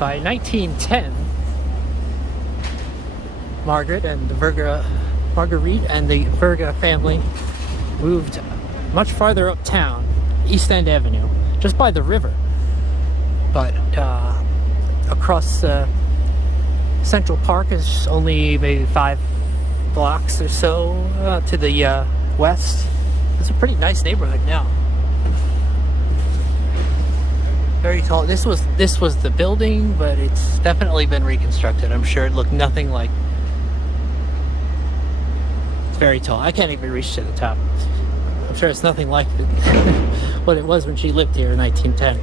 by 1910, Margaret and the Marguerite and the Virga family moved much farther uptown, East End Avenue, just by the river. But across Central Park is only maybe 5 blocks or so to the west. It's a pretty nice neighborhood now. Very tall. This was the building, but it's definitely been reconstructed. I'm sure it looked nothing like. It's very tall. I can't even reach to the top. I'm sure it's nothing like what it was when she lived here in 1910.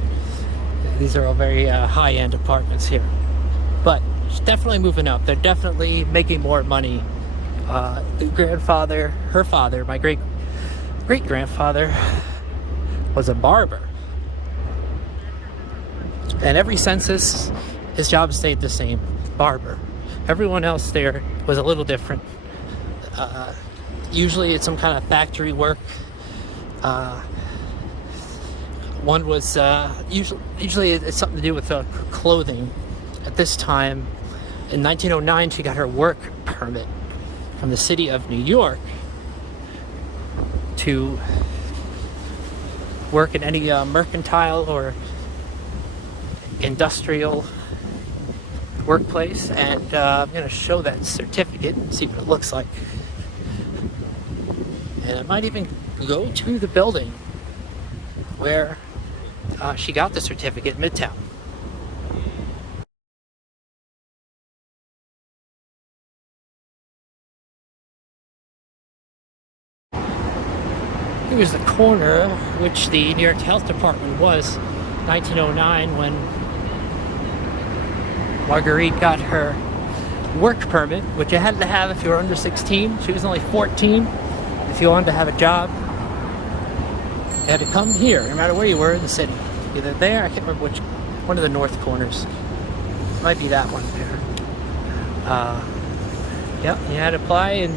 These are all very high-end apartments here. But she's definitely moving up. They're definitely making more money. The grandfather, her father, my great-grandfather, was a barber. And every census, his job stayed the same, barber. Everyone else there was a little different. Usually it's some kind of factory work. One was, usually it's something to do with clothing. At this time, in 1909, she got her work permit from the city of New York to work in any mercantile or industrial workplace, and I'm going to show that certificate and see what it looks like. And I might even go to the building where she got the certificate in Midtown. Here's the corner which the New York Health Department was 1909 when Marguerite got her work permit, which you had to have if you were under 16. She was only 14. If you wanted to have a job, you had to come here, no matter where you were in the city. Either there, I can't remember which, one of the north corners. Might be that one there. Yep, you had to apply and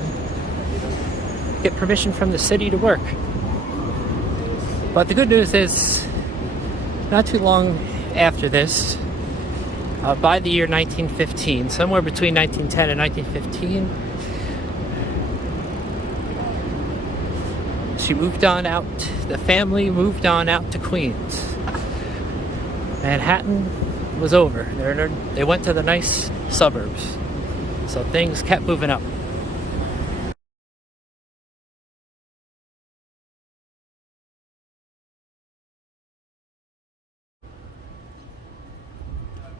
get permission from the city to work. But the good news is, not too long after this, by the year 1915, somewhere between 1910 and 1915, she moved on out, the family moved on out to Queens. Manhattan was over. They went to the nice suburbs. So things kept moving up.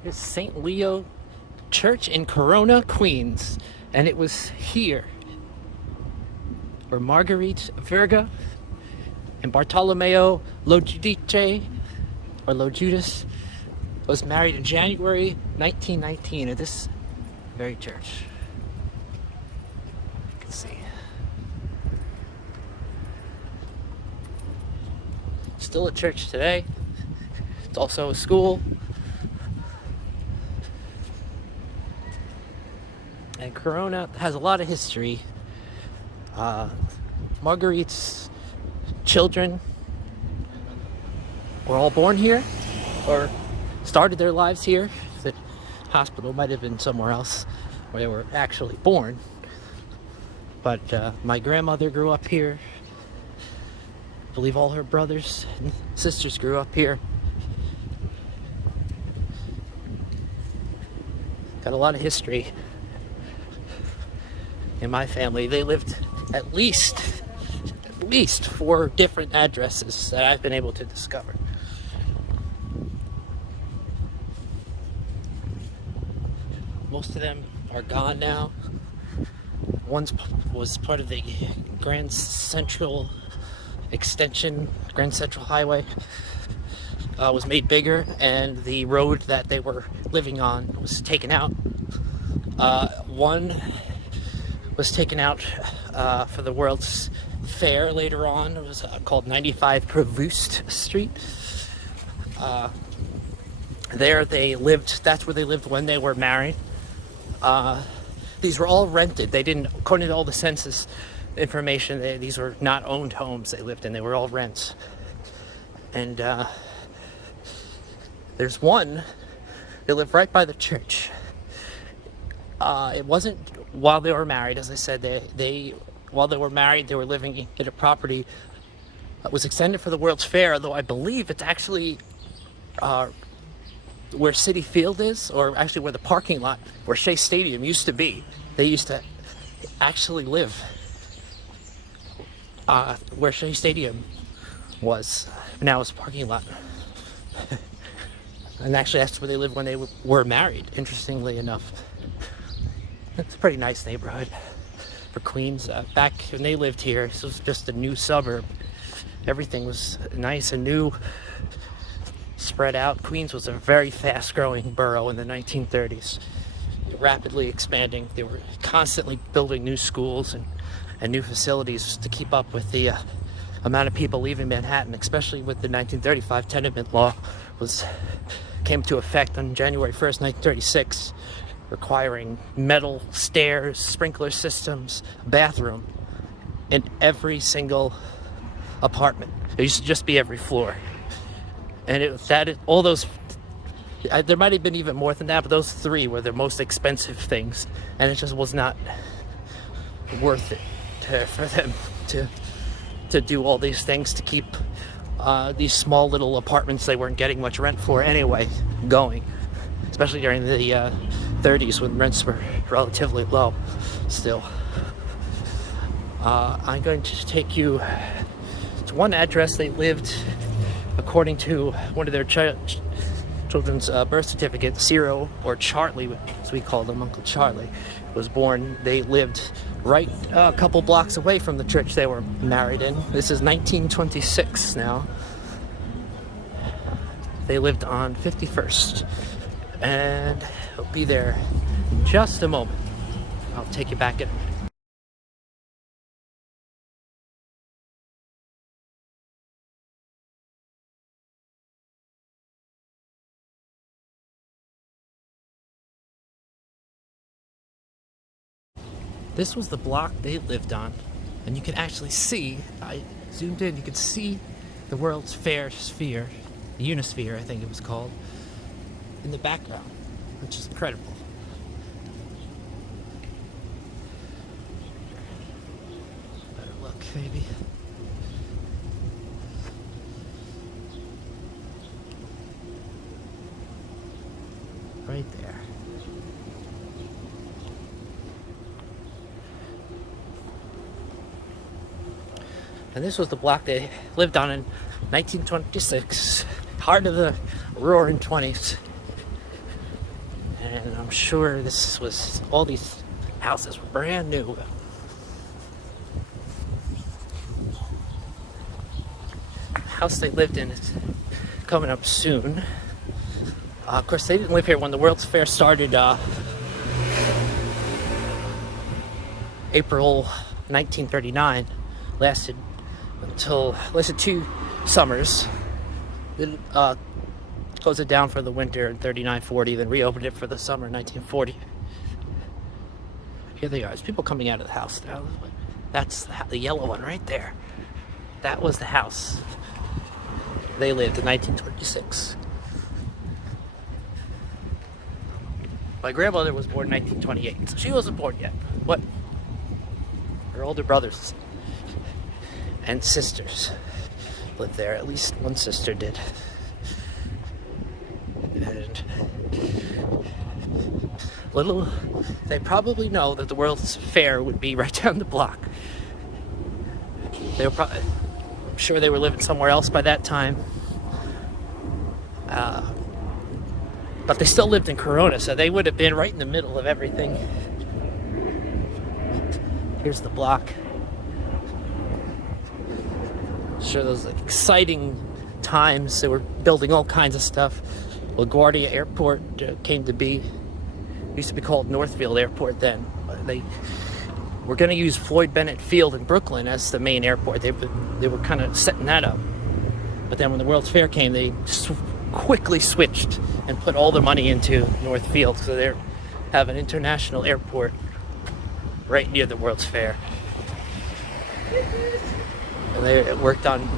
Here's St. Leo Church in Corona, Queens. And it was here where Margherita Virga and Bartolomeo Logiudice, or Logiudice, was married in January 1919 at this very church. You can see. Still a church today. It's also a school. And Corona has a lot of history. Marguerite's children were all born here or started their lives here. The hospital might have been somewhere else where they were actually born. But my grandmother grew up here. I believe all her brothers and sisters grew up here. Got a lot of history in my family. They lived at least 4 different addresses that I've been able to discover. Most of them are gone now. One was part of the Grand Central Extension, Grand Central Highway, was made bigger, and the road that they were living on was taken out. One was taken out for the World's Fair later on. It was called 95 Provost Street. There they lived, that's where they lived when they were married. These were all rented. They didn't, according to all the census information, these were not owned homes they lived in. They were all rents. And there's one They lived right by the church. It wasn't while they were married, as I said. They while they were married, they were living in a property that was extended for the World's Fair. Though I believe it's actually where Citi Field is, or actually where the parking lot where Shea Stadium used to be. They used to actually live where Shea Stadium was. Now it's a parking lot. And actually that's where they lived when they were married, interestingly enough. It's a pretty nice neighborhood for Queens. Back when they lived here, this was just a new suburb. Everything was nice and new, spread out. Queens was a very fast-growing borough in the 1930s, rapidly expanding. They were constantly building new schools and new facilities to keep up with the amount of people leaving Manhattan, especially with the 1935 Tenement law came to effect on January 1st, 1936, requiring metal stairs, sprinkler systems, bathroom in every single apartment. It used to just be every floor. And all those, there might have been even more than that, but those three were the most expensive things. And it just was not worth it for them to do all these things to keep these small little apartments they weren't getting much rent for anyway going, especially during the 30s when rents were relatively low still. I'm going to take you to one address they lived according to one of their children's birth certificate. Ciro, or Charlie as we called him, Uncle Charlie, was born. They lived right a couple blocks away from the church they were married in. This is 1926 now. They lived on 51st, and I'll be there in just a moment. I'll take you back in. This was the block they lived on, and you can actually see, I zoomed in, you can see the World's Fair sphere, the Unisphere I think it was called, in the background, which is incredible. Better look, maybe. Right there. And this was the block they lived on in 1926, heart of the roaring 20s. And I'm sure all these houses were brand new. The house they lived in is coming up soon. Of course, they didn't live here when the World's Fair started April 1939, lasted 2 summers. Then closed it down for the winter in 39-40, then reopened it for the summer in 1940. Here they are. There's people coming out of the house now. That's the yellow one right there. That was the house they lived in 1926. My grandmother was born in 1928, so she wasn't born yet. But her older brothers and sisters lived there. At least one sister did. And little they probably know that the World's Fair would be right down the block. They were I'm sure they were living somewhere else by that time. But they still lived in Corona, so they would have been right in the middle of everything. Here's the block. Sure, those exciting times. They were building all kinds of stuff. LaGuardia Airport came to be. It used to be called Northfield Airport then. They were going to use Floyd Bennett Field in Brooklyn as the main airport. They were kind of setting that up. But then when the World's Fair came, they quickly switched and put all the money into Northfield. So they have an international airport right near the World's Fair. And they worked on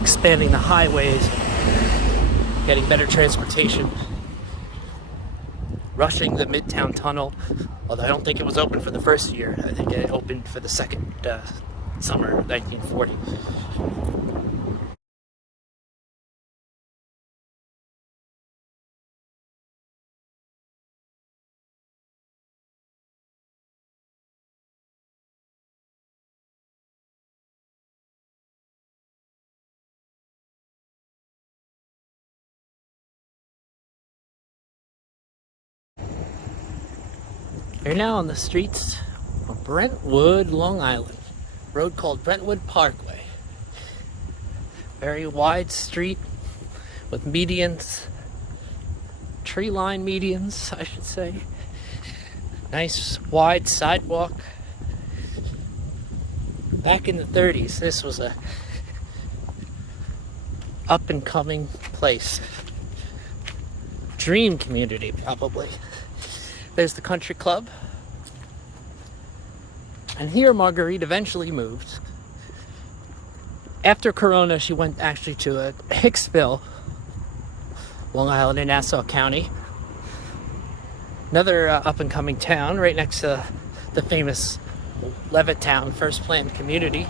expanding the highways, getting better transportation. rushing the Midtown Tunnel, although I don't think it was open for the first year. I think it opened for the second summer of 1940. We're now on the streets of Brentwood, Long Island. A road called Brentwood Parkway. Very wide street with medians, tree-lined medians, I should say. Nice wide sidewalk. Back in the 30s, this was a up-and-coming place. Dream community, probably. There's the country club. And here Marguerite eventually moved. After Corona, she went actually to Hicksville, Long Island in Nassau County. Another up-and-coming town right next to the famous Levittown first planned community.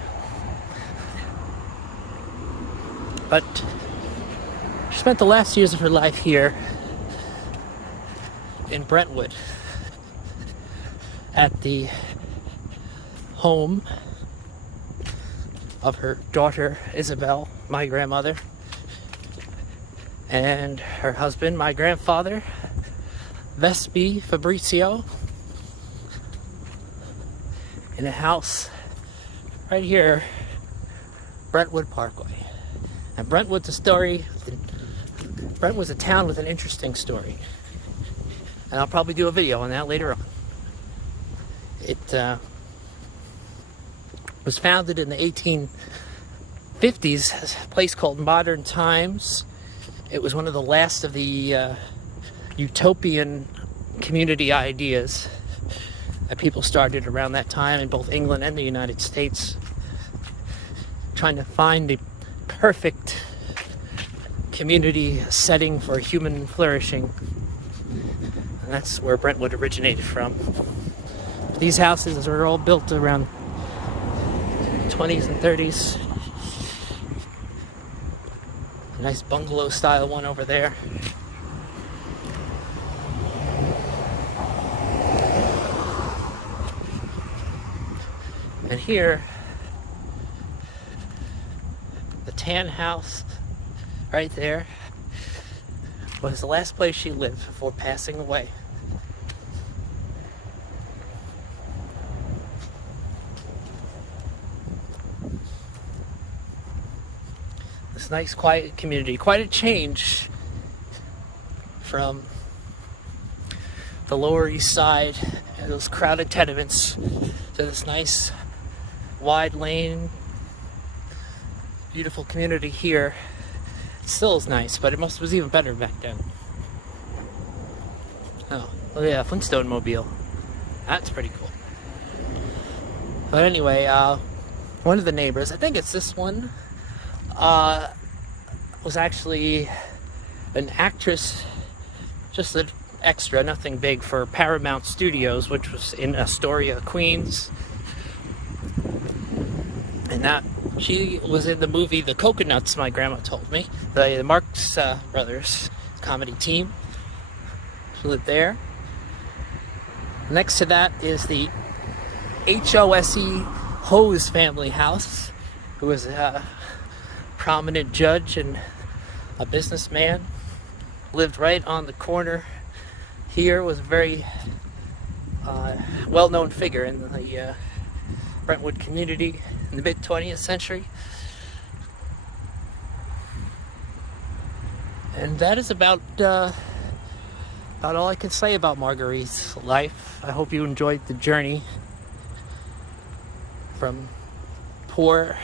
But she spent the last years of her life here in Brentwood at the home of her daughter Isabel, my grandmother, and her husband, my grandfather, Vespi Fabrizio, in a house right here, Brentwood Parkway. And Brentwood's a town with an interesting story. And I'll probably do a video on that later on. It was founded in the 1850s as a place called Modern Times. It was one of the last of the utopian community ideas that people started around that time in both England and the United States, trying to find the perfect community setting for human flourishing. And that's where Brentwood originated from. These houses were all built around 20s and 30s. A nice bungalow style one over there. And here, the tan house right there was the last place she lived before passing away. This nice quiet community, quite a change from the Lower East Side and those crowded tenements to this nice wide lane, beautiful community here. It still is nice, but it was even better back then. Oh yeah, Flintstone Mobile. That's pretty cool. But anyway, one of the neighbors, I think it's this one, was actually an actress, just an extra, nothing big, for Paramount Studios, which was in Astoria, Queens. And that she was in the movie The Coconuts, my grandma told me. The Marx Brothers comedy team. She lived there. Next to that is the HOSE Hose family house, who was a prominent judge and a businessman. Lived right on the corner here, was a very well-known figure in the Brentwood community in the mid-20th century. And that is about all I can say about Marguerite's life. I hope you enjoyed the journey from poor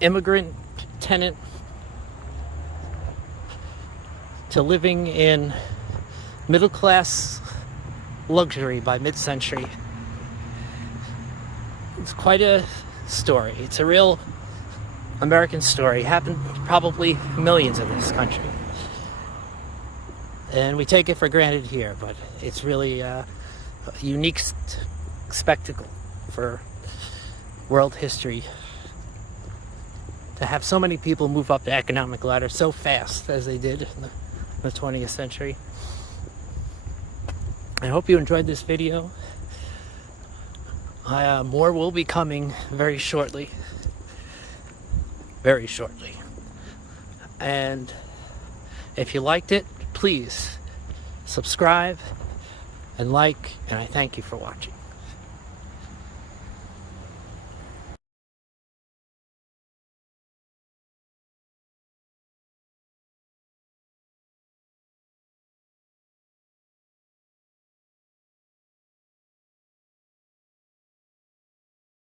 immigrant tenant to living in middle-class luxury by mid-century. It's quite a story. It's a real American story. It happened probably millions in this country. and we take it for granted here, but it's really a unique spectacle for world history to have so many people move up the economic ladder so fast as they did in the 20th century. I hope you enjoyed this video. More will be coming very shortly. Very shortly. And if you liked it, please subscribe and like, and I thank you for watching.